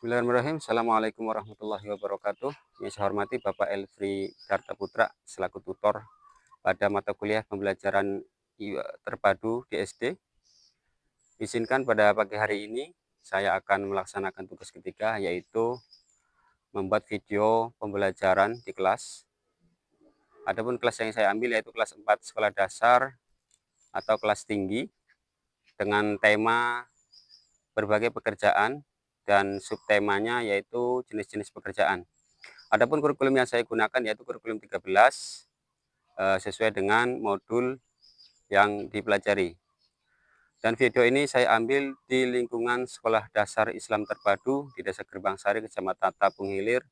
Bismillahirrahmanirrahim. Assalamualaikum warahmatullahi wabarakatuh. Yang saya hormati Bapak Elfri Darta Putra selaku tutor pada mata kuliah pembelajaran terpadu di SD. Izinkan pada pagi hari ini saya akan melaksanakan tugas ketiga, yaitu membuat video pembelajaran di kelas. Adapun kelas yang saya ambil yaitu kelas 4 sekolah dasar atau kelas tinggi dengan tema berbagai pekerjaan dan subtemanya yaitu jenis-jenis pekerjaan. Adapun kurikulum yang saya gunakan yaitu kurikulum 13 sesuai dengan modul yang dipelajari. Dan video ini saya ambil di lingkungan Sekolah Dasar Islam Terpadu di Desa Gerbang Sari, Kecamatan Tapung Hilir,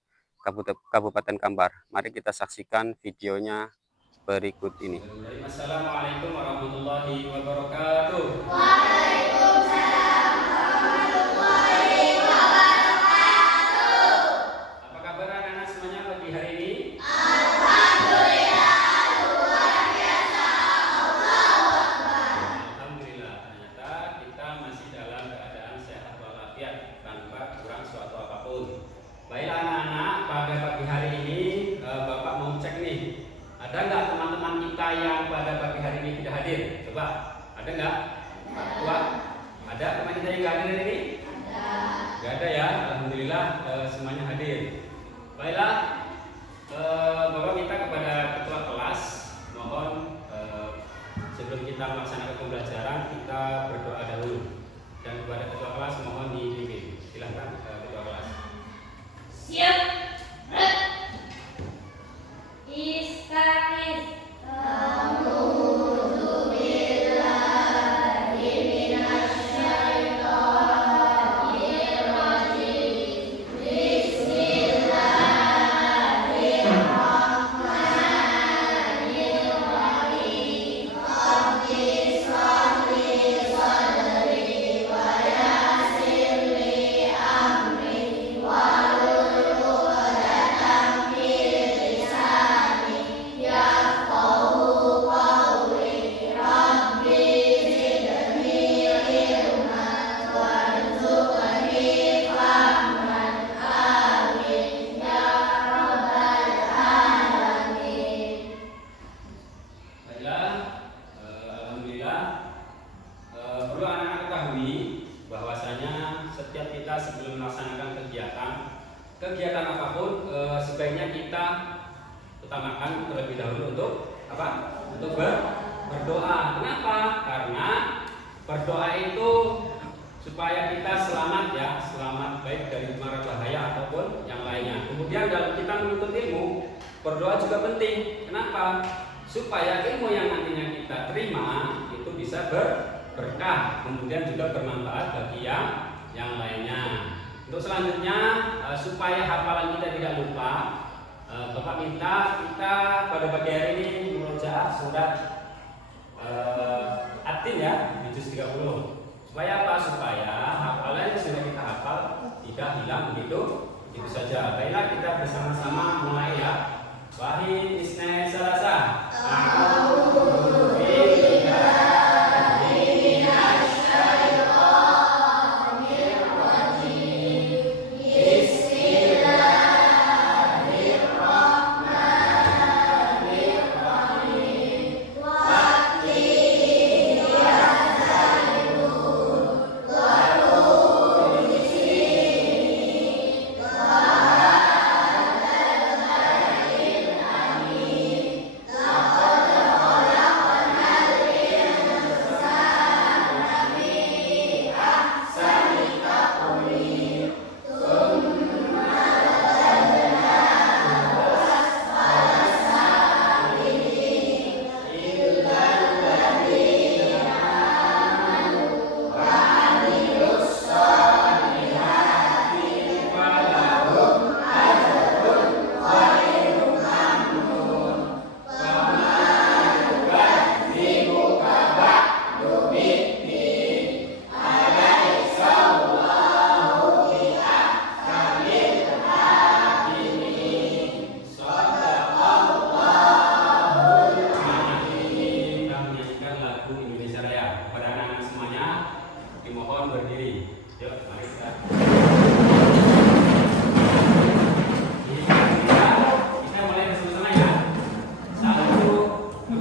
Kabupaten Kampar. Mari kita saksikan videonya berikut ini. Assalamualaikum warahmatullahi wabarakatuh. Apa kabar anak-anak semuanya pagi hari ini? Alhamdulillah, ternyata kita masih dalam keadaan sehat walafiat tanpa kurang suatu apapun. Baiklah anak-anak, pada pagi hari ini Bapak mau cek nih, ada nggak teman-teman kita yang pada pagi hari ini tidak hadir? Coba, ada nggak? Pak Tua, ada teman kita yang nggak hadir ini? Nggak ada ya, alhamdulillah semuanya hadir. Baiklah, Bapak minta kepada ketua kelas, mohon sebelum kita melaksanakan pembelajaran kita berdoa dahulu. Dan kepada ketua kelas mohon dipimpin. Silakan ketua kelas. Siap. Istanis. Kegiatan apapun sebaiknya kita utamakan terlebih dahulu untuk apa? Untuk berdoa. Kenapa? Karena berdoa itu supaya kita selamat ya, selamat baik dari mara bahaya ataupun yang lainnya. Kemudian dalam kita menuntut ilmu, berdoa juga penting. Kenapa? Supaya ilmu yang nantinya kita terima itu bisa berkah, kemudian juga bermanfaat bagi yang lainnya. Untuk selanjutnya supaya hafalan kita tidak lupa, Bapak minta kita pada pagi hari ini murojaah surat At-Tin ya, di juz 30. Supaya apa? Supaya hafalan yang sudah kita hafal tidak hilang begitu saja. Baiklah kita bersama-sama mulai ya. Wahid Isnai Salasa.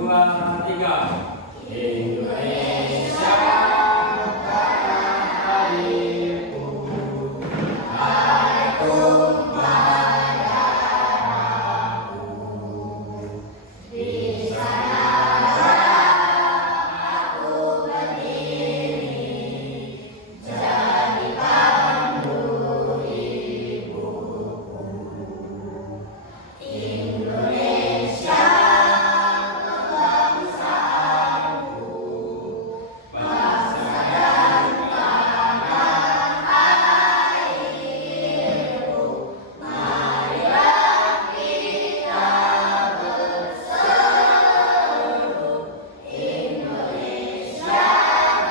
dua, tiga. Indonesia tanah airku, air tumpah darahku. Di sana aku berdiri, jadi pandu ibuku. Indonesia kebangsaanku, bangsa dan tanah airku. Marilah kita berseru, Indonesia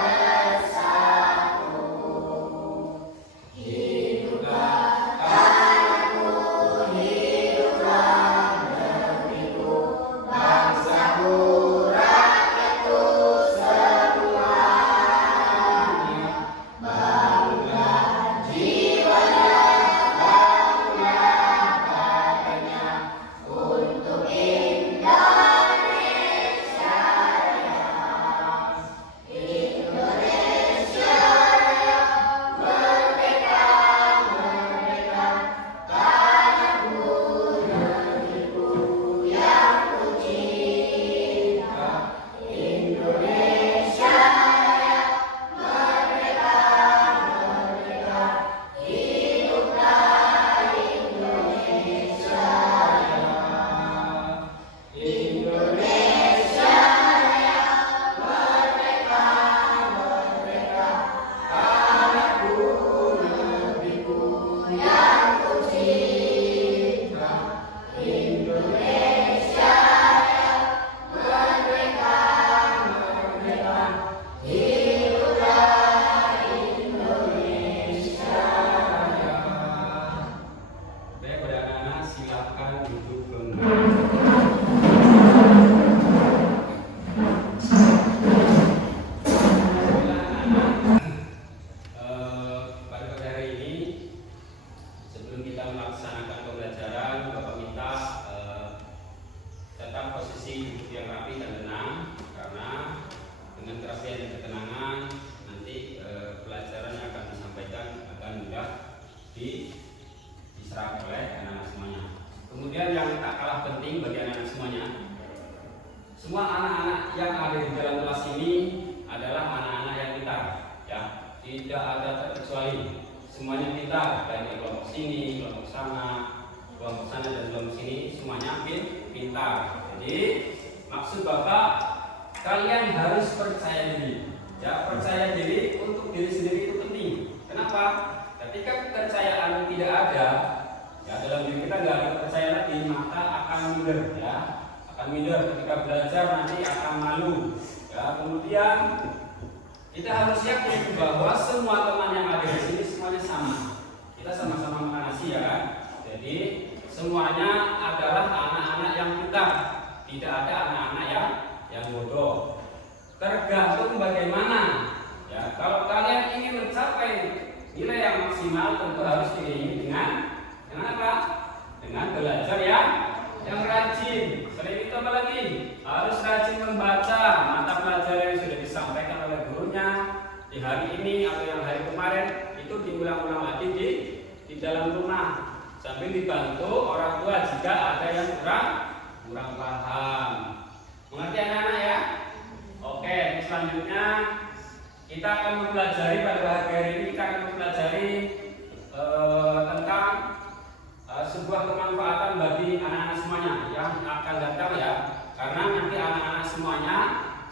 bersatu. Hiduplah tanahku, hiduplah negeriku, bangsaku, rakyatku semuanya. Bangunlah jiwanya, bangunlah badannya untuk Indonesia Raya. Indonesia Raya, merdeka, merdeka, tanahku, negeriku yang ku cinta. Indonesia Raya, merdeka, merdeka, hiduplah Indonesia Raya. Indonesia Raya, merdeka, merdeka, tanahku, negeriku yang ku cinta. Indonesia Raya, merdeka, merdeka, hiduplah Indonesia Raya. Baik, pada anak-anak silakan duduk kembali. Pada pagi hari ini, sebelum kita melaksanakan pembelajaran, Bapak minta tetap posisi duduk yang rapi dan tenang, karena dengan kerapian dan ketenangan nanti pelajaran yang akan disampaikan akan mudah diserap oleh anak-anak semuanya. Kemudian yang tak kalah penting bagi anak-anak semuanya, semua anak-anak yang ada di dalam kelas ini adalah anak-anak yang pintar, ya, tidak ada terkecuali. Semuanya pintar, baik di kelompok sini, kelompok sana, dan kelompok sini, semuanya pintar. Jadi maksud Bapak, kalian harus percaya diri. Ya, percaya diri untuk diri sendiri itu penting. Kenapa? Ketika kepercayaan tidak ada, ya, dalam diri kita nggak ada kepercayaan lagi, maka akan minder, ya, akan minder ketika belajar, nanti akan malu. Ya, kemudian kita harus yakin bahwa semua teman yang ada di sini semuanya sama. Kita sama-sama makan nasi, ya kan? Jadi semuanya adalah anak-anak yang pintar. Tidak ada anak-anak yang bodoh. Tergantung bagaimana. Ya, kalau kalian ingin mencapai nilai yang maksimal, tentu harus diiringi dengan apa? Dengan belajar yang rajin. Selain itu apa lagi? Harus rajin membaca mata pelajaran yang sudah disampaikan oleh gurunya di hari ini atau yang hari kemarin, itu diulang-ulang lagi di dalam rumah, sambil dibantu orang tua jika ada yang kurang paham. Mengerti anak-anak, ya? Oke, selanjutnya kita akan mempelajari pada hari ini tentang sebuah kemanfaatan bagi anak-anak semuanya yang akan datang, ya. Karena nanti anak-anak semuanya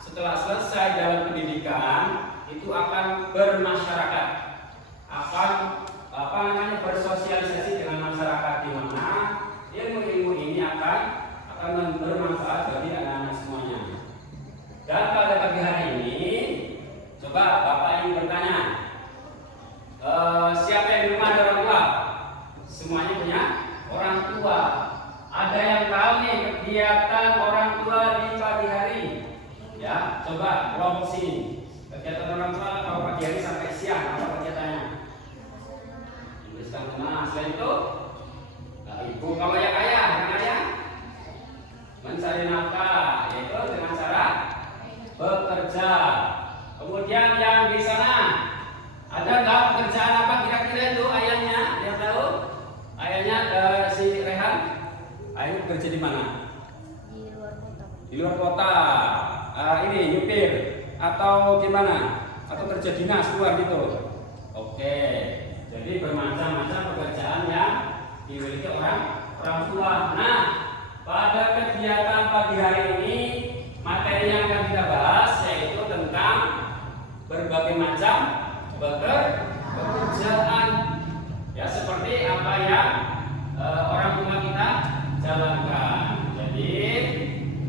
setelah selesai dalam pendidikan itu akan bermasyarakat, akan bersosialisasi dengan masyarakat, di mana ilmu-ilmu ini akan bermanfaat bagi anak-anak semuanya. Dan pada pagi hari ini, coba Bapak ingin bertanya, siapa yang di rumah ada orang tua? Semuanya punya orang tua. Ada yang tahu nih kegiatan orang tua di pagi hari? Ya, coba kelompok sini. Kegiatan orang tua kalau pagi hari sampai siang, apa kegiatannya? Memberikan rumah. Selain itu, ibu kalau yang ayah, mencari nafkah, yaitu dengan kota, ini nyupir atau gimana? Atau kerja dinas luar gitu. Oke. Jadi bermacam-macam pekerjaan yang dimiliki orang tua. Nah, pada kegiatan pagi hari ini materi yang akan kita bahas yaitu tentang berbagai macam pekerjaan. Ya, seperti apa yang orang tua kita jalankan. Jadi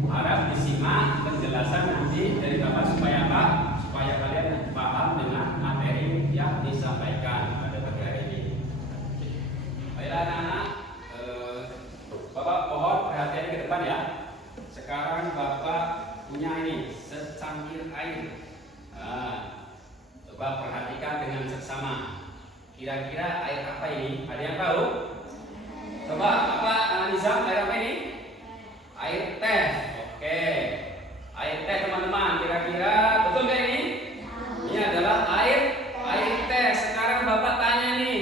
harap disimak penjelasan nanti dari Bapak supaya apa? Supaya kalian paham dengan materi yang disampaikan pada pagi hari ini. Baiklah anak-anak, Bapak mohon perhatian ke depan ya. Sekarang Bapak punya ini secangkir air. Coba perhatikan dengan seksama. Kira-kira air apa ini? Ada yang tahu? Coba apa Nizam, air apa ini? Air teh. Oke. Air teh teman-teman, kira-kira betul nggak ini? Ini adalah air teh. Sekarang Bapak tanya nih.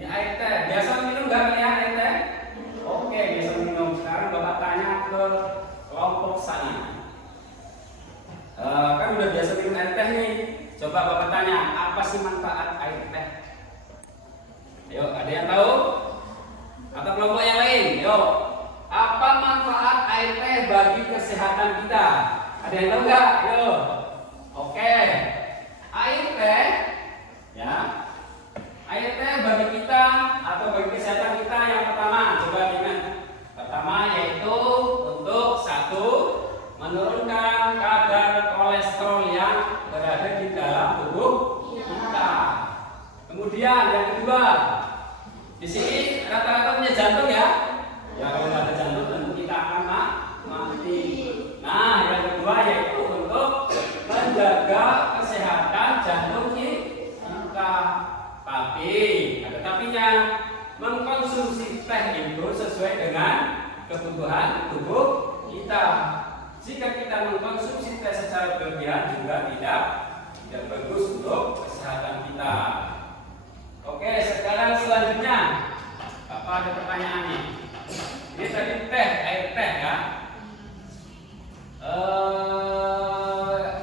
Ini air teh. Biasa minum nggak kalian air teh? Oke, biasa minum. Sekarang Bapak tanya ke kelompok sana. Kan udah biasa minum air teh nih. Coba Bapak tanya, apa sih manfaat air teh? Ayo, ada yang tahu? Atau kelompok yang lain? Yo, apa manfaat air teh bagi kesehatan kita? Ada yang tahu nggak? Yo, oke. Air teh, ya. Air teh bagi kita atau bagi kesehatan kita yang pertama, coba ingat. Pertama yaitu untuk satu, menurunkan kadar kolesterol yang berada di dalam tubuh kita. Kemudian yang kedua, di sini rata-rata punya jantung ya. Ya kalau nggak ada jantung tentu kita akan mati. Nah yang kedua yaitu untuk menjaga kesehatan jantung kita. Tapi ada tapinya, mengkonsumsi teh itu sesuai dengan kebutuhan tubuh kita. Jika kita mengkonsumsi teh secara berlebihan juga tidak bagus untuk kesehatan kita. Oke, sekarang selanjutnya apa ada pertanyaan nih? Ini tadi teh, air teh ya.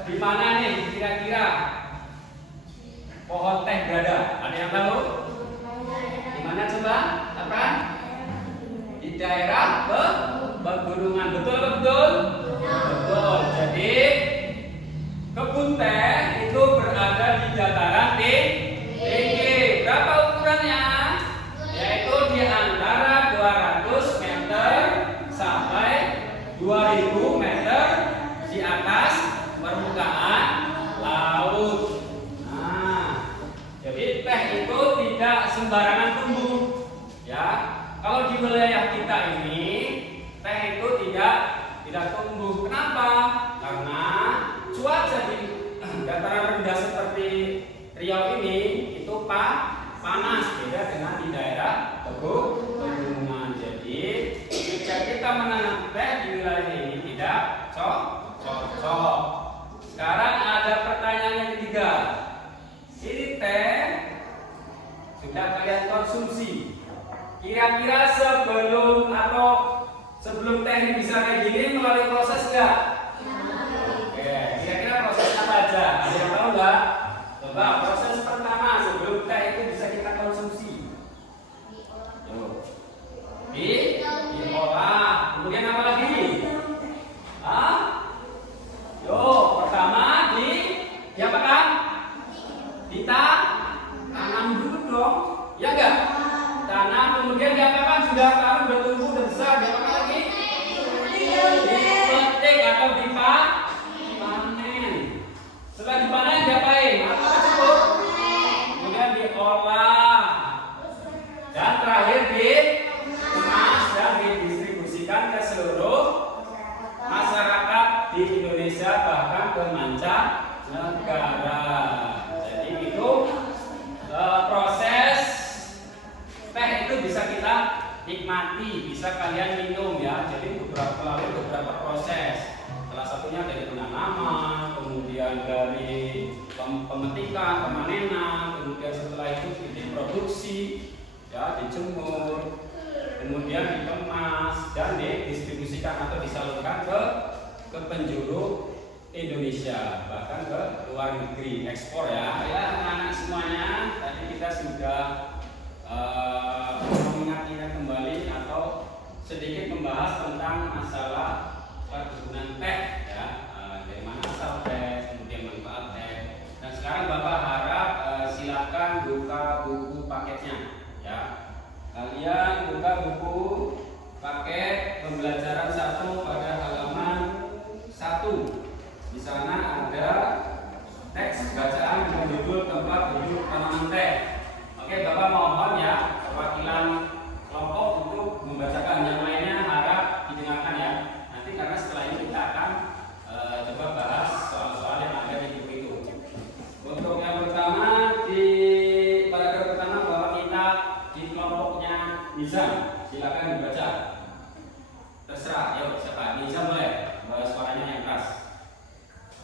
Di mana nih kira-kira pohon teh berada? Ada yang tahu? Di mana coba? Apa? Di daerah pegunungan. Betul atau betul? Betul. Jadi kebun teh itu berada di dataran tinggi. Berapa ukurannya? Yaitu di antara 200 meter sampai 2000 meter di atas permukaan laut. Nah, jadi teh itu tidak sembarangan tumbuh. Ya, kalau di wilayah kita ini teh itu tidak tumbuh. Kenapa? Karena cuaca di dataran rendah seperti Riau ini itu panas, beda dengan di daerah pegunungan. Jadi jika kita menanam teh di wilayah ini tidak cocok. Sekarang ada pertanyaan yang ketiga. Ini teh sudah kalian konsumsi. Kira-kira sebelum teh ini bisa kayak gini melalui proses enggak? Oke, kira-kira prosesnya apa aja? Ada yang tahu enggak? Coba proses pertama sebelum teh itu bisa kita konsumsi. Diolah. Kemudian apa lagi? Pertama diapakan? Ditanam dulu dong. Ya enggak? Tanam kemudian diapakan? Sudah tanam, sudah tumbuh, sudah besar, diapakan lagi? Dipetik atau dipanen. Setelah dipanen diapain? Apakah cukup? Kemudian diolah. Dan terakhir dikemas dan didistribusikan ke seluruh masyarakat di Indonesia bahkan ke mancanegara. Jadi itu proses teh itu bisa kita nikmati, bisa kalian minum ya. Jadi melalui beberapa proses. Salah satunya dari penanaman, kemudian dari pemetikan, pemanenan, kemudian setelah itu diproduksi, ya, dijemur, kemudian dikemas dan didistribusikan atau disalurkan ke ke penjuru Indonesia, bahkan ke luar negeri, ekspor ya. Ya anak-anak semuanya, tadi kita sudah mengingat-ingat kembali atau sedikit membahas tentang masalah perkebunan teh ya, dari mana asal teh, kemudian manfaat teh. Dan sekarang Bapak harap silakan buka buku paketnya ya. Kalian buka buku paket pembelajaran 1 pada halaman 1. Di sana ada teks bacaan dengan judul tempat duduk tanaman teh. Oke, Bapak mohon ya perwakilan kelompok untuk membacakan, yang lainnya harap didengarkan ya. Nanti karena setelah ini kita akan coba bahas soal-soal yang ada di buku itu. Untuk yang pertama di paragraf pertama Bapak kita di kelompoknya Nizam, silakan dibaca. Terserah, yuk siapa? Nizam boleh, suaranya yang keras.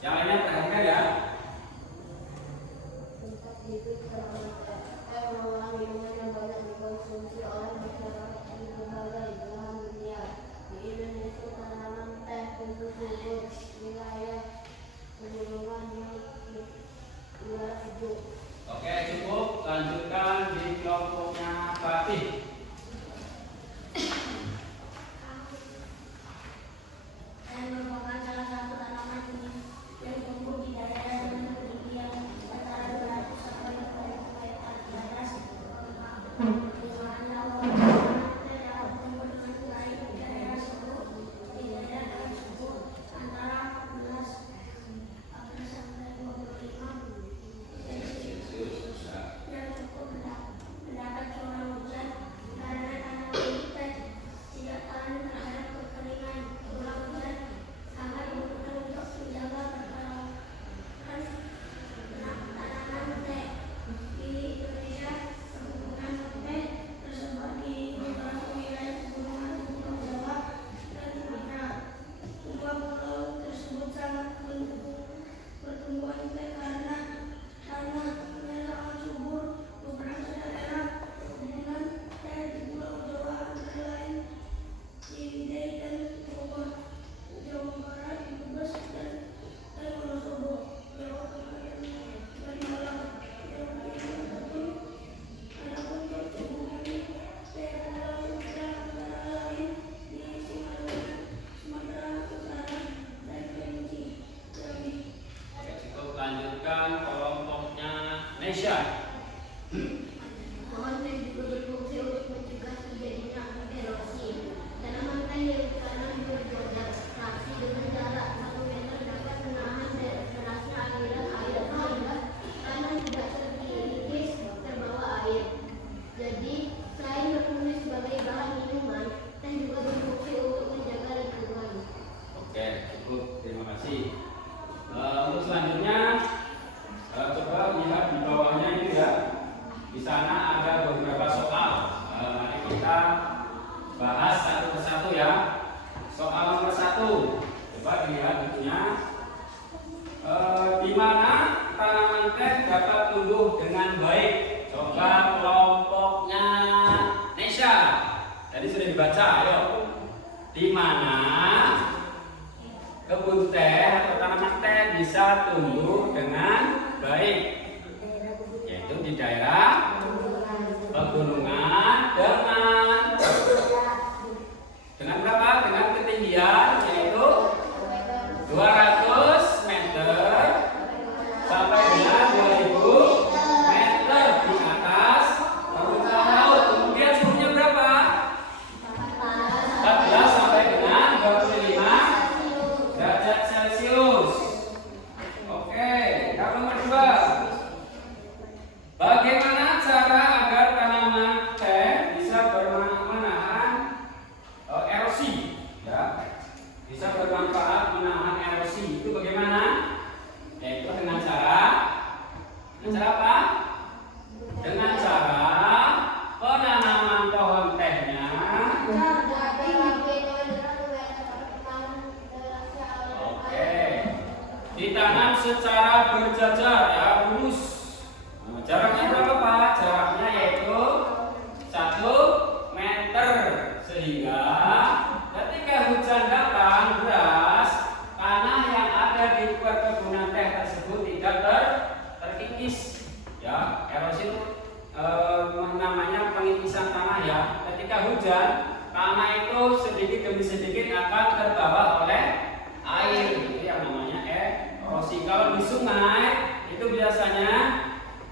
Yang lainnya perhatikan ya. Mengolah minuman yang banyak dikonsumsi oleh masyarakat di berbagai belahan dunia. Di Indonesia tanaman teh tumbuh subur, wilayah pegunungan yang udara sejuk. Oke, cukup. Lanjutkan di kelompoknya Fatih. Teh merupakan salah satu tanaman yang tumbuh di daerah dengan ketinggian antara 200 sampai 400 meter di atas permukaan laut. Teh dapat tumbuh dengan baik di daerah suhu antara 14 sampai 25 Celcius dan cukup mendapat curah hujan karena tanaman teh tidak tahan terhadap kekeringan. Curah hujan sangat dibutuhkan untuk menjaga perkembangan tanaman teh. Di Indonesia, perkebunan teh tersebar di beberapa wilayah pegunungan di Pulau Jawa dan Sumatera. Dua pulau tersebut sangat mendukung pertumbuhan teh karena tanahnya sangat subur. Beberapa daerah perkebunan teh di Pulau Jawa antara lain Ciwidey dan Bogor, Jawa Barat, Brebes dan Wonosobo, Jawa Tengah dan Malang, Jawa Timur, Bantul. Adapun perkebunan teh dalam antara lain di Singaraja, Sumatera Utara dan Kerinci, Jambi. Oke, cukup. Lanjutkan kelompoknya Nesya. Pohon teh juga berfungsi untuk mencegah terjadinya erosi. Tanaman teh yang ditanam bergenerasi dengan jarak 1 meter dapat menahan derasnya aliran air sehingga tanah tidak terkikis terbawa air. Jadi, selain berfungsi sebagai bahan minuman, teh juga berfungsi untuk menjaga lingkungan. Oke, cukup. Terima kasih. Untuk selanjutnya coba lihat di bawahnya itu ya. Di sana ada beberapa soal. Mari kita bahas satu persatu ya. Soal nomor 1. Coba dilihat bukunya. Di mana tanaman teh dapat tumbuh dengan baik? Coba kelompoknya Nesya. Tadi sudah dibaca, ayo. Di mana kebun teh atau tanaman teh bisa tumbuh dengan baik? Yaitu di daerah pegunungan dengan berapa? Dengan ketinggian yaitu 200 meter sampai dengan 2000 meter di atas permukaan laut. Kemudian suhunya berapa? 14 sampai dengan 25 derajat Celcius. Oke, yang nomor 2. Bagaimana cara agar tanaman teh bisa menahan erosi? Ya, bisa bermanfaat menahan erosi. Itu bagaimana? Yaitu dengan cara apa? Dengan cara penanaman pohon tehnya. Oke, ditanam secara berjajar ya, lurus. Jaraknya berapa Pak? Jaraknya yaitu 1 meter, sehingga ketika hujan datang deras, Kalau di sungai itu biasanya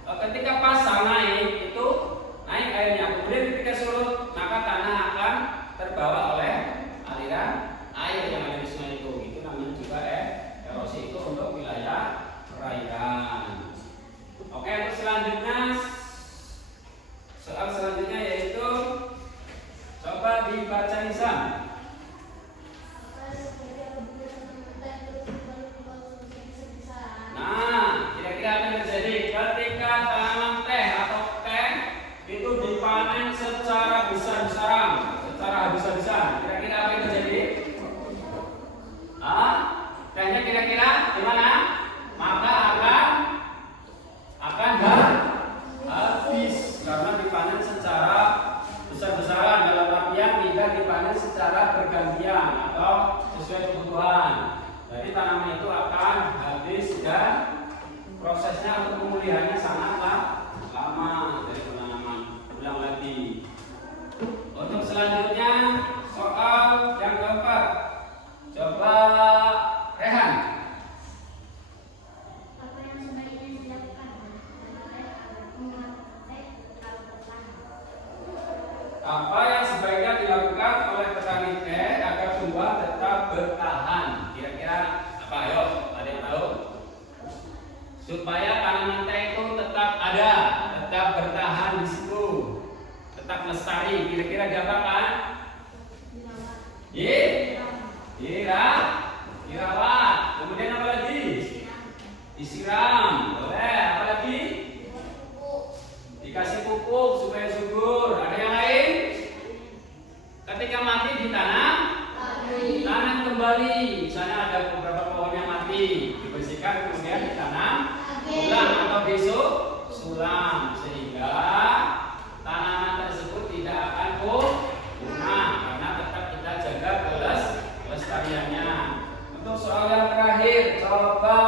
ketika pasang naik itu naik airnya, kemudian ketika surut maka tanah akan terbawa oleh aliran air yang ada di sungai itu. Itu namanya juga erosi, itu untuk wilayah perairan. Oke, untuk selanjutnya soal selanjutnya yaitu coba dibaca Nizam. Nah, kira-kira apa yang terjadi ketika tanaman teh atau teh itu dipanen secara besar-besaran, secara habis-habisan? Kira-kira apa yang terjadi? Tehnya kira-kira gimana? Maka akan habis karena dipanen secara besar-besaran, dalam artian tidak dipanen secara bergantian atau sesuai kebutuhan. Jadi tanaman itu akan habis dan prosesnya untuk pemulihannya sangatlah lama dari penanaman. Ulang lagi. Untuk selanjutnya soal yang keempat, coba Rehan. Apa yang sebaiknya dilakukan agar penggunaan teh tetap bertahan? Apa yang sebaiknya dilakukan oleh petani teh agar tumbuhan tetap bertahan? Kira-kira apa? Ayo, ada yang tahu? Supaya tanaman teh itu tetap ada, tetap bertahan di situ, tetap lestari. Kira-kira diapakan? Dirawat. Kemudian apa lagi? Disiram. Boleh. Apa lagi? Dikasih pupuk supaya subur. Ada yang lain? Ketika mati ditanam kembali. Misalnya ada beberapa pohon yang mati, dibersihkan kemudian ditanam ulang atau besok sulam, sehingga tanaman tersebut tidak akan punah karena tetap kita jaga kelestariannya. Untuk soal yang terakhir, coba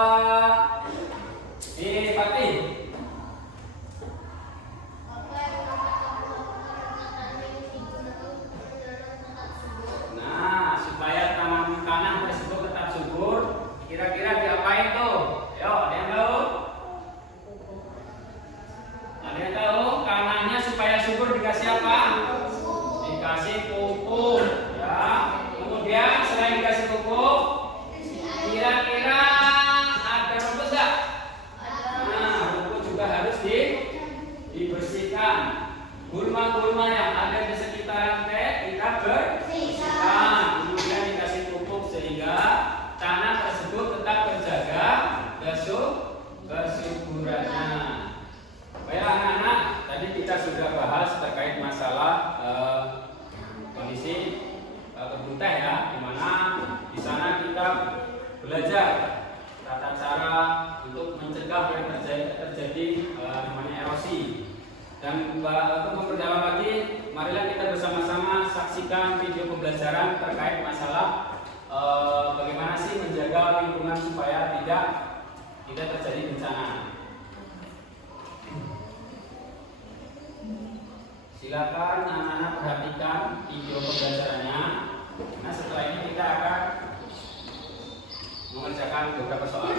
Fatih. Nah, supaya tanah tersebut tetap subur, kira-kira diapain tuh? Yo, ada yang tahu? Ada yang tahu? Tanahnya supaya subur dikasih apa? Dikasih pupuk, ya. Kemudian selain dikasih pupuk, kira-kira ada rumput nggak? Nah, rumput juga harus dibersihkan. Gulma-gulma yang ada di sekitaran teh kita bersihkan, kemudian dikasih pupuk sehingga tanah tersebut tetap terjaga kesuburannya. Baik anak-anak, tadi kita sudah bahas terkait masalah kondisi kebun teh ya, di mana di sana kita belajar tata cara untuk mencegah terjadi namanya erosi. Dan untuk memperdalam lagi, marilah kita bersama-sama saksikan video pembelajaran terkait masalah bagaimana sih menjaga lingkungan supaya tidak terjadi bencana. Silakan anak-anak perhatikan video pembelajarannya. Nah, setelah ini kita akan mengerjakan beberapa soal.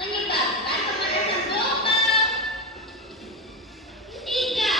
Menyebabkan pemanasan global. 3.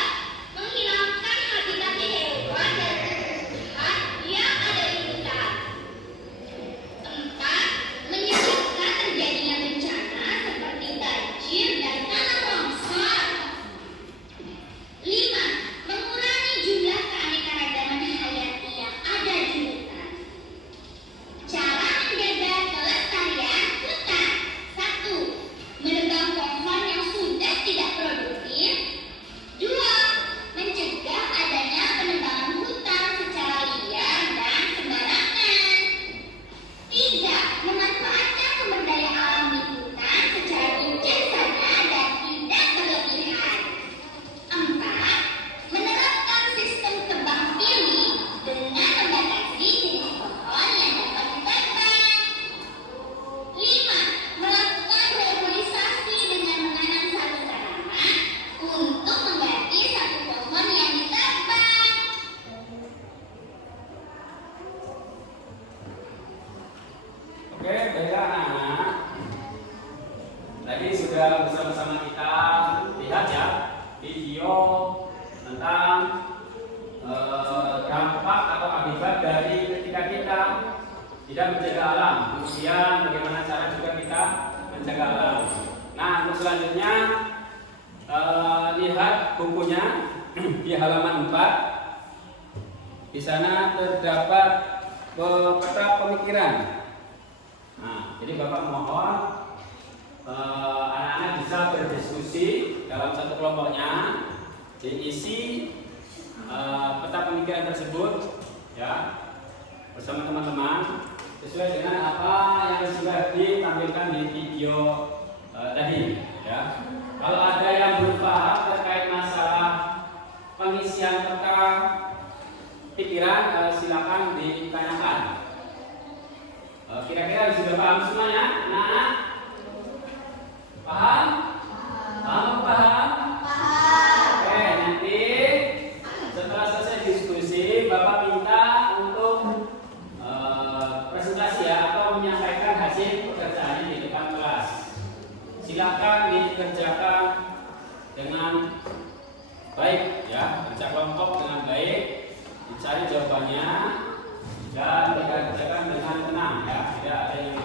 tidak menjaga alam. Kemudian bagaimana cara juga kita menjaga alam. Nah, untuk selanjutnya lihat bukunya di halaman 4. Di sana terdapat peta pemikiran. Nah, jadi Bapak mohon anak-anak bisa berdiskusi dalam satu kelompoknya, diisi peta pemikiran tersebut ya bersama teman-teman sesuai dengan apa yang sudah ditampilkan di video tadi ya. Kalau ada yang belum paham terkait masalah pengisian peta pikiran, silakan ditanyakan. Kira-kira sudah paham semuanya? Nah, paham? Paham? Oke, nanti setelah selesai diskusi, Bapak minta untuk presentasi ya, atau menyampaikan hasil pekerjaannya di depan kelas. Silakan dikerjakan dengan baik ya, kerja kelompok dengan baik, dicari jawabannya dan dikerjakan dengan tenang ya, tidak ada yang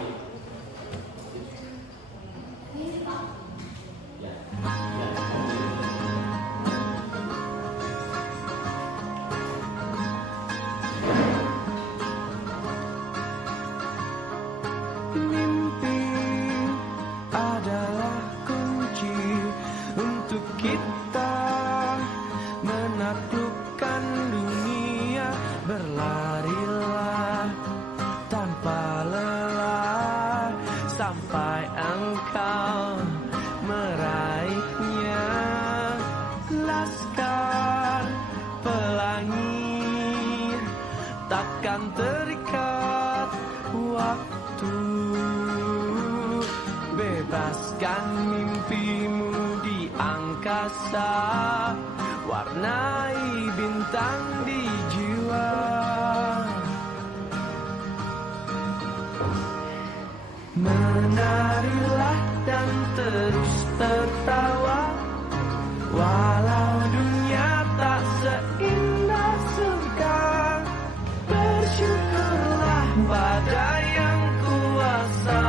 Mimpi adalah kunci untuk kita menaklukkan dunia. Berlarilah tanpa lelah sampai engkau meraihnya. Laskar pelangi takkan terikat waktu. Bebaskan mimpimu di angkasa, warnai bintang di jiwa. Menarilah dan terus tertawa, walau dunia tak seindah surga. Bersyukurlah pada yang kuasa,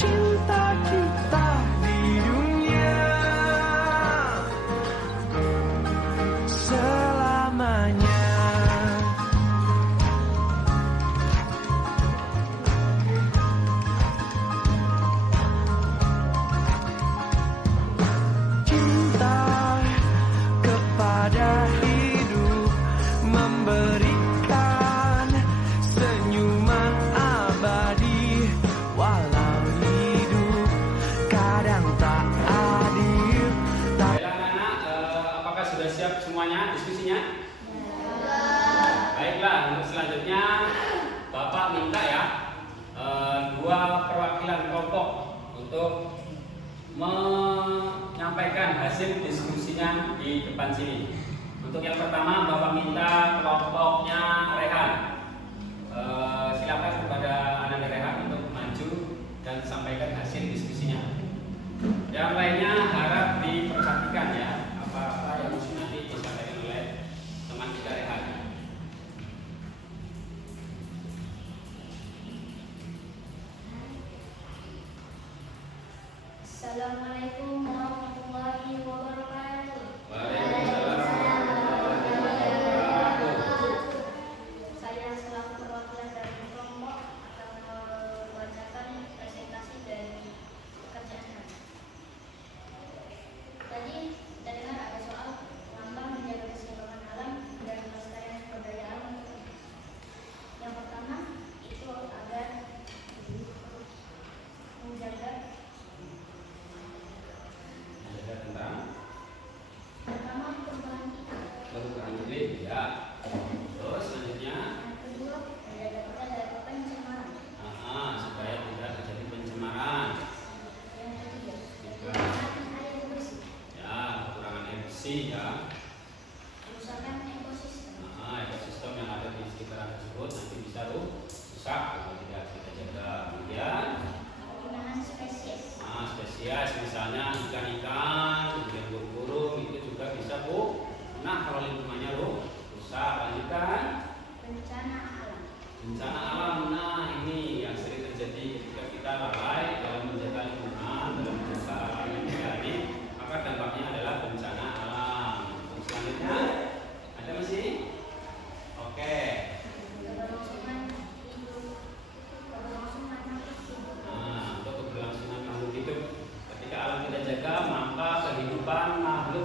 cinta kita di dunia selamanya. Cinta kepada hidup, memberikan senyuman abadi. Walau hidup kadang tak adil. Baiklah anak-anak, apakah sudah siap semuanya diskusinya? Baiklah, untuk selanjutnya Bapak minta ya 2 perwakilan kelompok untuk menyampaikan hasil diskusinya di depan sini. Untuk yang pertama Bapak minta kelompoknya Rehan. Silakan kepada anak Rehan untuk maju dan sampaikan hasil diskusinya. Yang lainnya harap diperhatikan ya, apa-apa yang nanti disampaikan oleh teman kita Rehan. Assalamualaikum warahmatullahi wabarakatuh. Waalaikumsalam warahmatullahi wabarakatuh. Saya selaku perwakilan dari kelompok akan membacakan presentasi dari pekerjaan kami. Tadi kita dengar ada soal mengapa menjaga keseimbangan alam dan melestarikan sumber daya alam. Yang pertama itu agar menjaga Tentang pertama perubahan kita. perubahan iklim ya. Terus selanjutnya Yang kedua menjaga kita dari pencemaran. supaya tidak terjadi pencemaran. Yang ketiga Juga penggunaan air bersih. ya, kekurangan air bersih ya. Kerusakan ekosistem. Ekosistem yang ada di sekitaran tersebut nanti bisa rusak kalau tidak kita jaga. Kemudian Penggunaan spesies. spesies misalnya ikan-ikan, kemudian burung-burung itu juga bisa punah kalau lingkungannya rusak. Lanjutkan Bencana alam. bencana alam. Nah,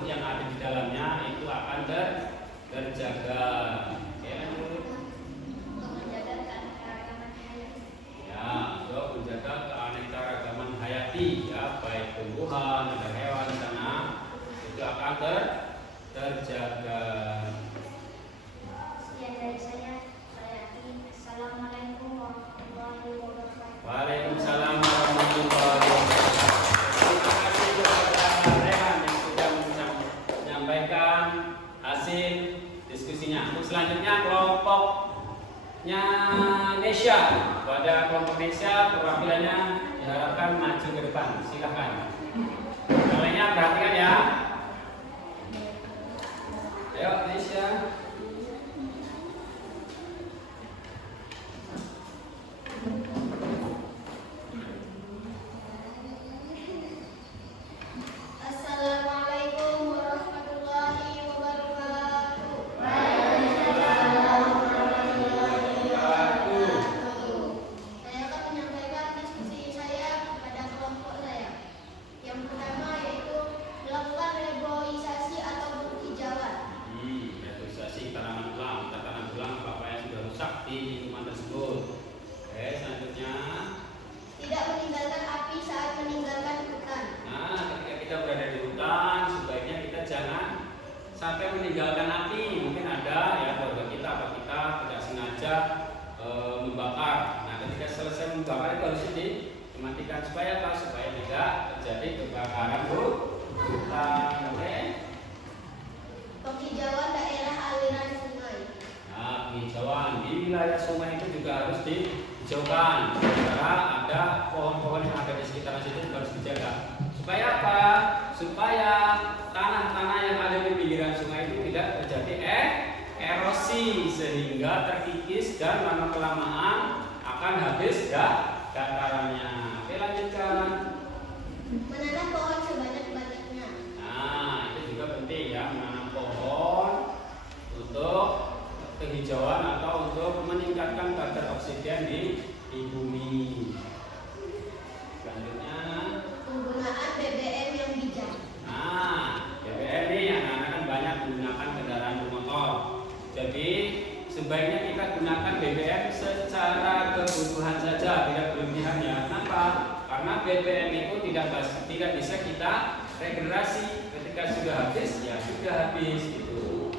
yang ada di dalamnya itu akan terjaga. Oke, lanjut. Untuk menjaga keanekaragaman hayati. Ya, untuk menjaga keanekaragaman hayati, ya, baik tumbuhan dan hewan di sana itu akan terjaga. Sekian dari saya akhiri. Assalamualaikum warahmatullahi wabarakatuh. Waalaikumsalam warahmatullahi wabarakatuh. Terima kasih kepada Rehan yang sudah menyampaikan hasil diskusinya. Untuk selanjutnya kelompoknya Nesya. Pada kelompok Nesya perwakilannya diharapkan maju ke depan. Silakan. Yang lainnya perhatikan ya. Ayo Nesya. Assalamualaikum warahmatullahi wabarakatuh. Saya akan menyampaikan diskusi saya kepada kelompok saya. Yang pertama yaitu melakukan reboisasi atau penghijauan. Reboisasi tanaman ulang. Kita tanam ulang apa yang sudah rusak di lingkungan tersebut. Oke, selanjutnya. Tidak meninggalkan api saat meninggalkan hutan. Nah, ketika kita berada di hutan, sebaiknya kita jangan sampai meninggalkan api. Mungkin ada ya keluarga kita atau kita tidak sengaja membakar. Nah, ketika selesai membakar itu harus dimatikan supaya apa? Supaya tidak terjadi kebakaran hutan. Oke. Penghijauan daerah aliran sungai. Nah, penghijauan di wilayah sungai itu juga harus dihijaukan. Karena ada pohon-pohon yang ada di sekitar situ juga harus dijaga. Supaya apa? Supaya tanah-tanah yang ada di pinggiran sungai itu tidak terjadi erosi sehingga terkikis dan lama kelamaan akan habis datarannya. Oke, lanjutkan. Menanam pohon sebanyak-banyaknya. Nah, itu juga penting ya, menanam pohon untuk penghijauan atau untuk meningkatkan kadar oksigen di bumi. Selanjutnya, Penggunaan BBM yang bijak. nah, BBM ini anak-anak kan banyak menggunakan kendaraan bermotor. Jadi sebaiknya kita gunakan BBM secara kebutuhan saja, tidak berlebihan ya. Kenapa? Karena BBM itu tidak bisa kita regenerasi. Ketika sudah habis, ya sudah habis gitu.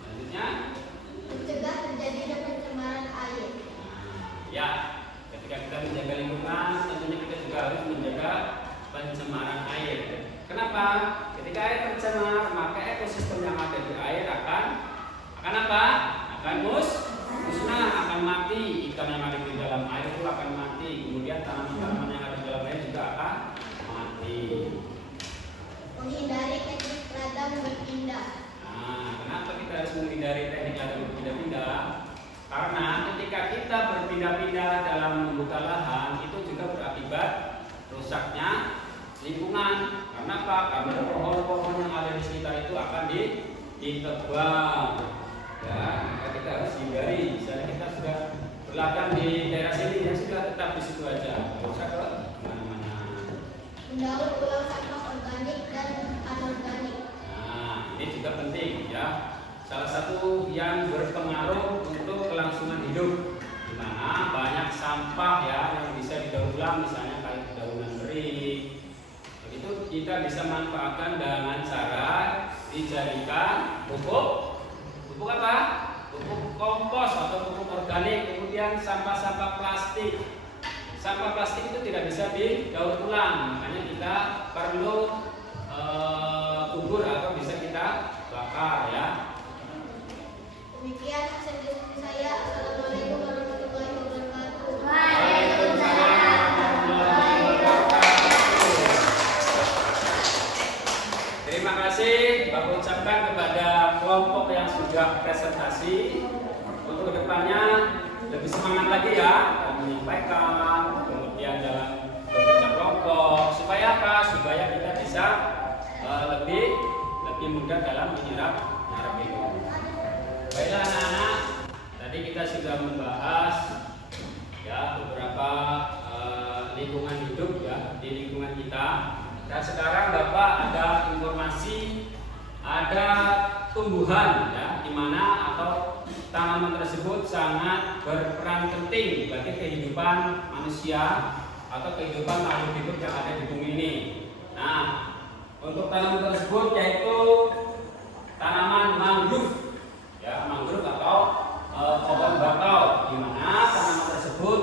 Selanjutnya, Mencegah terjadinya pencemaran air. ya, ketika kita menjaga lingkungan, tentunya kita juga harus menjaga pencemaran air. Kenapa? Ketika air tercemar, maka ekosistem yang ada di air akan apa? Akan musnah, akan mati. Ikan yang ada di dalam air itu akan mati. Kemudian tanaman-tanaman yang ada di dalam air juga akan mati. Menghindari teknik ladang berpindah. Nah, kenapa kita harus menghindari teknik ladang berpindah-pindah? Karena ketika kita berpindah-pindah dalam membuka lahan itu juga berakibat rusaknya lingkungan. Karena apa? Karena pohon-pohon yang ada di sekitar itu akan ditebang. Ya, maka kita harus hindari. Misalnya kita sudah berladang di daerah sini, ya sudah tetap di situ aja, nggak usah ke mana-mana. Mendaur ulang sampah organik dan anorganik. Nah, ini juga penting ya. Salah satu yang berpengaruh untuk kelangsungan hidup, di mana banyak sampah ya yang bisa didaur ulang, misalnya kayak dedaunan kering. Begitu kita bisa manfaatkan dengan cara dijadikan pupuk apa? Pupuk kompos atau pupuk organik. Kemudian sampah-sampah plastik. Sampah plastik itu tidak bisa didaur ulang, makanya kita perlu kubur atau bisa kita bakar ya. Demikian hasil diskusi saya. Assalamualaikum warahmatullahi wabarakatuh. Waalaikumsalam warahmatullahi wabarakatuh. Terima kasih Bapak ucapkan kepada kelompok yang sudah presentasi. Untuk kedepannya lebih semangat lagi ya dalam menyampaikan, kemudian dalam bekerja kelompok. Supaya apa? Supaya kita bisa lebih mudah dalam menyerap itu. Baiklah anak-anak, tadi kita sudah membahas ya beberapa lingkungan hidup ya di lingkungan kita. Dan sekarang Bapak ada informasi ada tumbuhan ya, di mana atau tanaman tersebut sangat berperan penting bagi kehidupan manusia atau kehidupan makhluk hidup yang ada di bumi ini. Nah, untuk tanaman tersebut yaitu tanaman mangrove, ya, mangrove atau pohon bakau, di mana tanaman tersebut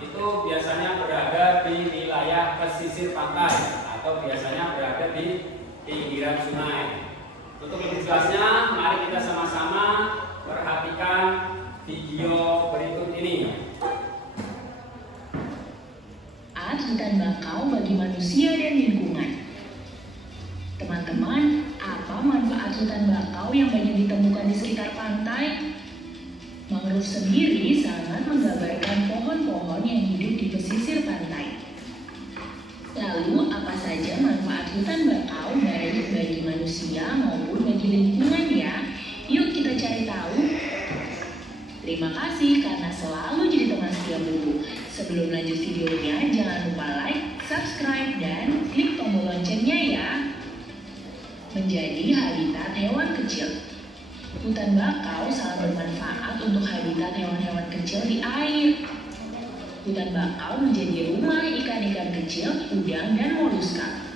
itu biasanya berada di wilayah pesisir pantai atau biasanya berada di pinggiran sungai. Untuk lebih jelasnya, mari kita sama-sama perhatikan video berikut ini. Manfaat hutan bakau bagi manusia dan lingkungan. Teman-teman, apa manfaat hutan bakau yang banyak ditemukan di sekitar pantai? Mangrove sendiri sangat menggambarkan pohon-pohon yang hidup di pesisir pantai. Lalu, apa saja manfaat hutan bakau baik bagi manusia maupun bagi lingkungan ya? Yuk kita cari tahu. Terima kasih karena selalu jadi teman setia Bubu. Sebelum lanjut videonya, jangan lupa like, subscribe, dan klik tombol loncengnya ya. Menjadi habitat hewan kecil. Hutan bakau sangat bermanfaat untuk habitat hewan-hewan kecil di air. Hutan bakau menjadi rumah ikan-ikan kecil, udang, dan moluska.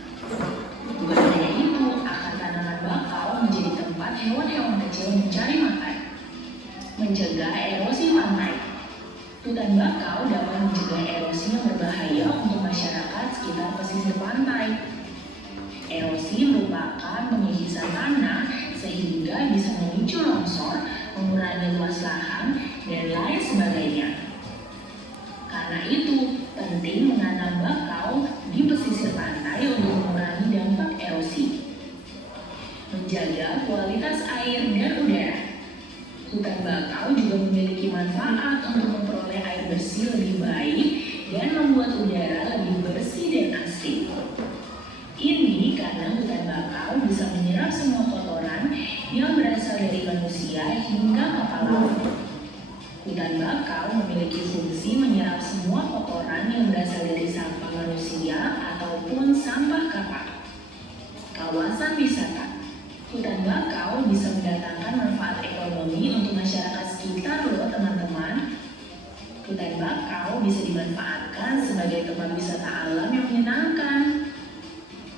Bukan hanya itu, akar tanaman bakau menjadi tempat hewan-hewan kecil mencari makan. Mencegah erosi pantai. Hutan bakau dapat mencegah erosi yang berbahaya untuk masyarakat sekitar pesisir pantai. Erosi merupakan pengikisan tanah sehingga bisa memicu longsor, mengurangi luas lahan, dan lain sebagainya. Karena itu, penting menanam bakau di pesisir pantai untuk mengurangi dampak erosi. Menjaga kualitas air dan udara. Hutan bakau juga memiliki manfaat untuk memperoleh air bersih lebih baik dan membuat udara lebih bersih dan asri. Ini karena hutan bakau bisa menyerap semua kotoran yang berasal dari manusia hingga kapal laut. Hutan bakau memiliki fungsi menyerap semua kotoran yang berasal dari sampah manusia ataupun sampah kapal. Kawasan wisata. Hutan bakau bisa mendatangkan manfaat ekonomi untuk masyarakat sekitar loh teman-teman. Hutan bakau bisa dimanfaatkan sebagai tempat wisata alam yang menyenangkan.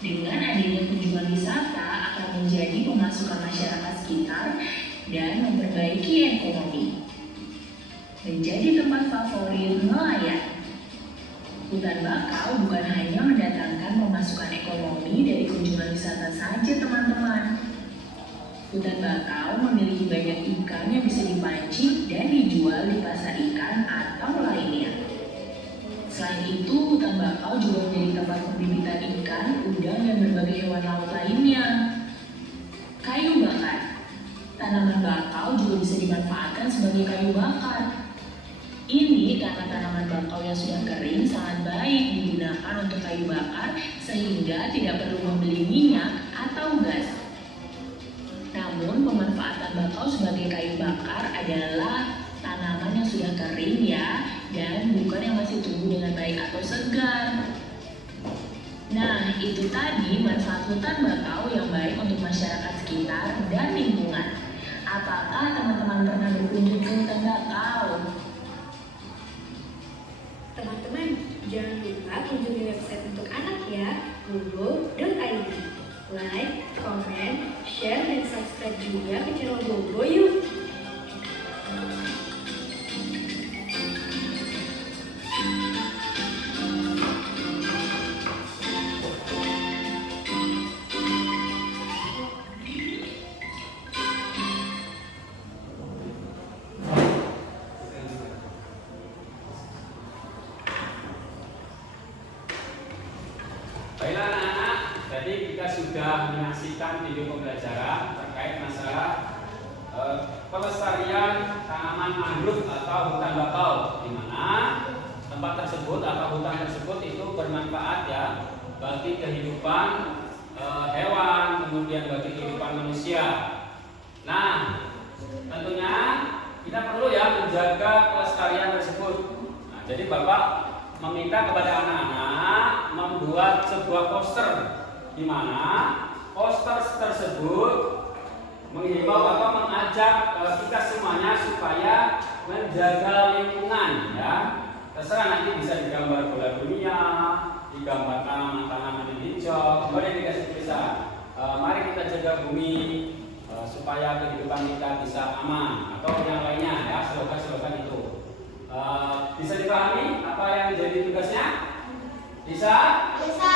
Dengan adanya kunjungan wisata akan menjadi pemasukan masyarakat sekitar dan memperbaiki ekonomi. Menjadi tempat favorit nelayan. Hutan bakau bukan hanya mendatangkan pemasukan ekonomi dari kunjungan wisata saja teman-teman. Hutan bakau memiliki banyak ikan yang bisa dipancing dan dijual di pasar ikan atau lainnya. Selain itu, hutan bakau juga menjadi tempat pembibitan ikan, udang, dan berbagai hewan laut lainnya. Kayu bakar. Tanaman bakau juga bisa dimanfaatkan sebagai kayu bakar. Ini karena tanaman bakau yang sudah kering sangat baik digunakan untuk kayu bakar sehingga tidak perlu membeli minyak atau gas. Namun pemanfaatan bakau sebagai kayu bakar adalah tanaman yang sudah kering ya, dan bukan yang masih tumbuh dengan baik atau segar. Nah, itu tadi manfaat hutan bakau yang baik untuk masyarakat sekitar dan lingkungan. Apakah teman-teman pernah berkunjung ke hutan bakau? Teman-teman, jangan lupa kunjungi website untuk anak ya, bobo.id. Like, comment, share, dan subscribe juga ke channel Bobo yuk! Baiklah anak-anak, jadi kita sudah menyaksikan video pembelajaran terkait masalah pelestarian tanaman mangrove atau hutan bakau, di mana tempat tersebut atau hutan tersebut itu bermanfaat ya bagi kehidupan hewan, kemudian bagi kehidupan manusia. Nah, tentunya kita perlu ya menjaga pelestarian tersebut. Nah, jadi Bapak meminta kepada anak-anak membuat sebuah poster, di mana poster tersebut menghimbau atau mengajak kita semuanya supaya menjaga lingkungan ya. Terserah nanti bisa digambar bola dunia, digambar tanaman-tanaman hijau, boleh dikasih tulisan. Mari kita jaga bumi supaya kehidupan kita bisa aman atau yang lainnya ya, slogan-slogan itu. Bisa dipahami apa yang jadi tugasnya? Bisa? Bisa.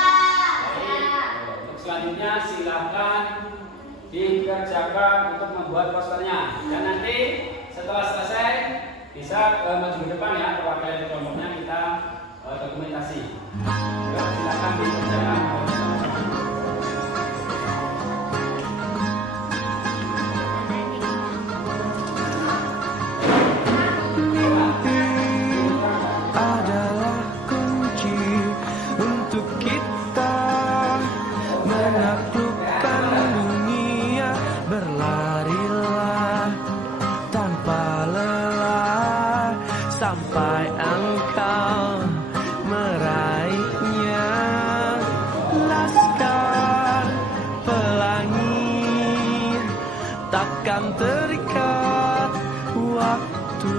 Untuk selanjutnya silakan dikerjakan untuk membuat posternya. Dan nanti setelah selesai bisa maju ke depan ya, perwakilan kelompoknya kita dokumentasi. Silakan dikerjakan. Adalah kunci untuk kita menaklukkan dunia. Berlarilah tanpa lelah sampai engkau meraihnya. Laskar pelangi takkan terikat waktu.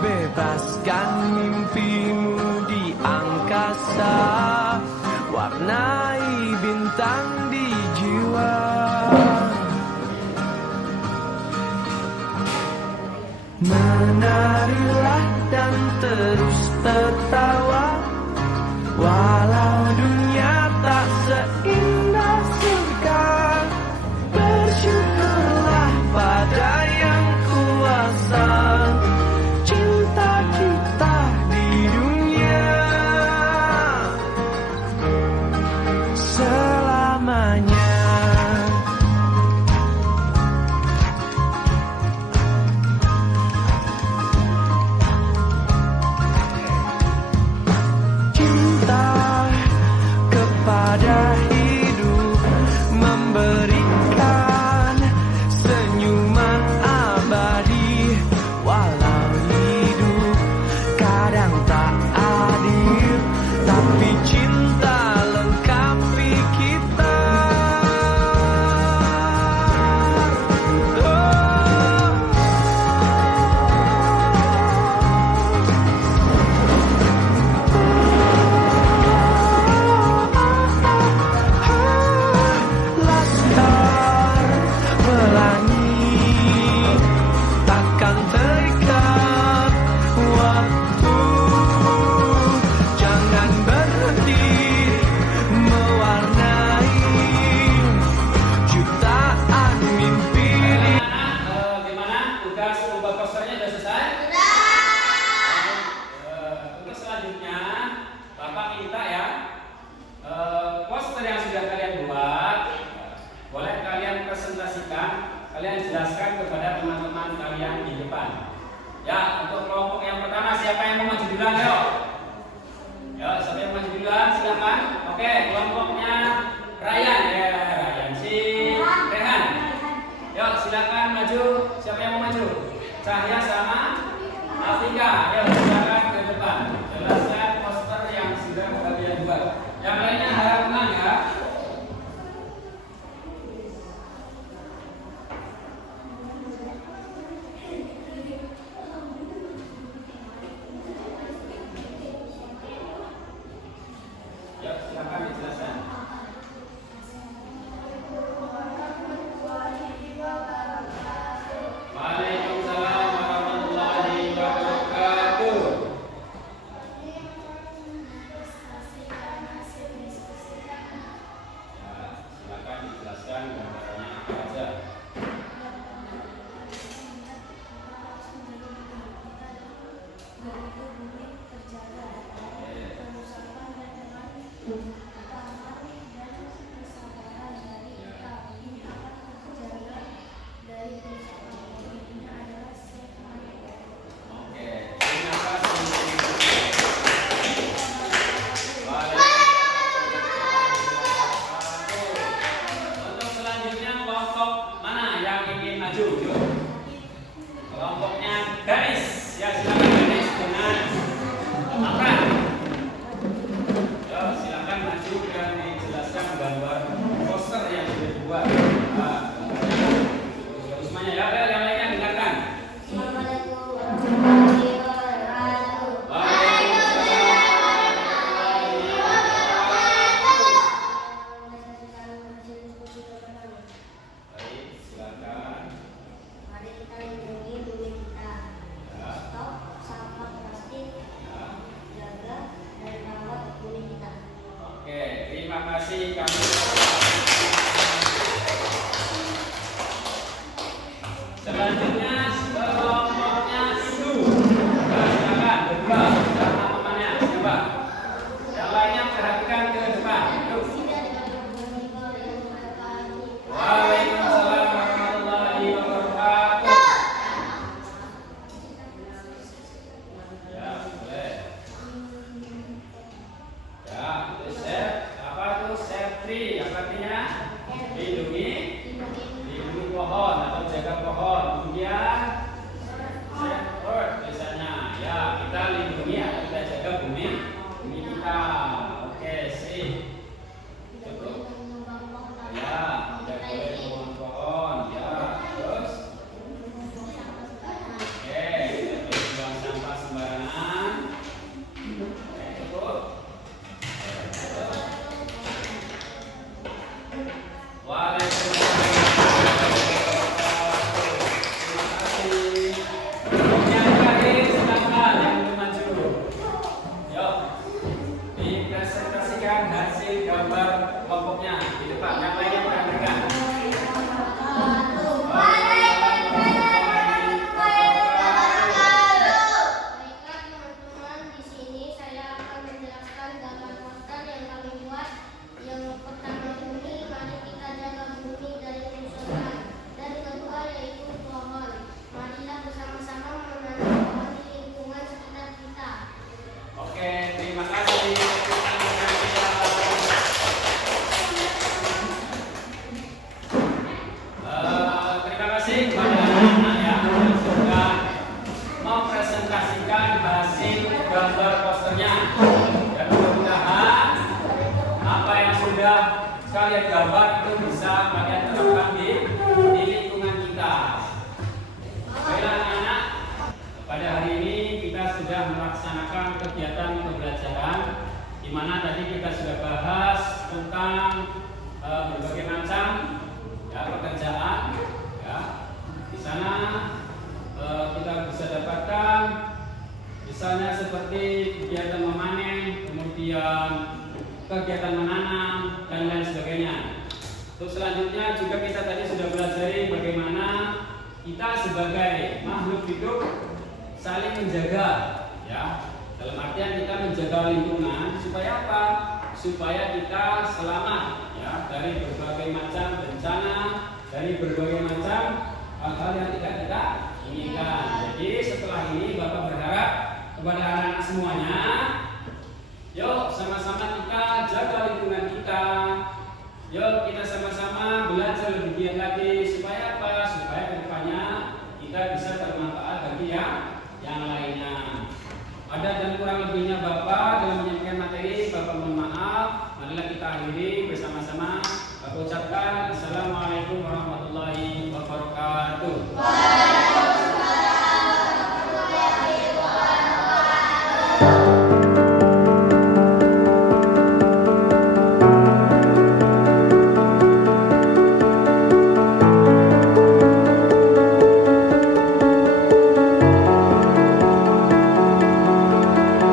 Bebaskan mimpimu di angkasa, warnai bintang di jiwa. Menarilah dan terus tertawa, walau dunia tak seindah surga. Bersyukurlah pada yang kuasa, cinta kita di dunia selamanya. Cinta kepada hidup, memberikan senyuman abadi. Walau hidup kadang tak adil, tapi cinta lengkapi kita. Laskar pelangi takkan terikat waktu. Jangan berhenti mewarnai jutaan mimpi. Gimana? Tugas membuat posternya sudah selesai? Untuk selanjutnya, Bapak minta ya, poster yang sudah kalian buat, boleh kalian presentasikan, kalian jelaskan kepada teman-teman kalian di depan. Ya, untuk kelompok yang pertama, siapa yang mau maju duluan? Ayo. Ya, siapa yang maju duluan? Silakan. Oke, kelompoknya Ryan. Ya, Ryan si Rehan. Yuk, silakan maju. Siapa yang mau maju? Cahya sama Afika. Yuk, silakan ke depan. Jelaskan poster yang sudah kalian buat. Yang lainnya harap tenang ya. Yuk, silakan dijelaskan. Waalaikumsalam warahmatullahi wabarakatuh. Ya, silakan dijelaskan gambarannya apa aja. Oke, terima kasih. Untuk selanjutnya kelompok mana yang ingin maju? Yuk. Kelompoknya Garis. Ya, silakan Garis dengan Amran. Yuk, silakan maju dan dijelaskan gambar poster yang sudah dibuat. lindungi pohon atau jaga pohon. Kemudian save earth biasanya ya, kita lindungi atau kita jaga bumi kita. Oke, sih. Cukup. Ya, tidak boleh membuang pohon. Ya, terus. Oke, tidak boleh buang sampah sembarangan. Oke, cukup. Waalaikumsalam. Terima kasih. Yang terakhir silakan yang belum maju. Yuk, dipresentasikan hasil gambar kelompoknya di depan. Yang lainnya perhatikan. Baiklah teman-teman, di sini saya akan menjelaskan gambar poster yang kami buat. Yang pertama bumi, mari kita jaga bumi dari kerusakan. Dan kedua yaitu pohon. Marilah bersama-sama menanam pohon di lingkungan sekitar kita. Oke, terima kasih. Terima kasih kepada anak-anak yang sudah mempresentasikan hasil gambar posternya. Dan mudah-mudahan apa yang sudah kalian gambar itu bisa kalian terapkan di lingkungan kita. Baiklah anak-anak, pada hari ini kita sudah melaksanakan kegiatan pembelajaran di mana tadi kita sudah bahas tentang berbagai macam ya, pekerjaan ya. Di sana kita bisa dapatkan misalnya seperti kegiatan memanen, kemudian kegiatan menanam dan lain sebagainya. Terus selanjutnya juga kita tadi sudah belajar bagaimana kita sebagai makhluk hidup saling menjaga ya. Dalam artian kita menjaga lingkungan supaya apa? Supaya kita selamat ya dari berbagai macam bencana, dari berbagai macam hal-hal yang tidak kita inginkan. Jadi setelah ini Bapak berharap kepada anak-anak semuanya, yuk sama-sama kita jaga lingkungan kita. Yuk kita sama-sama belajar lebih giat lagi supaya apa? Supaya kedepannya kita bisa bermanfaat bagi yang lainnya. Ada dan kurang lebihnya Bapak dalam menyampaikan materi, Bapak mohon maaf. Marilah kita akhiri bersama-sama. Bapak ucapkan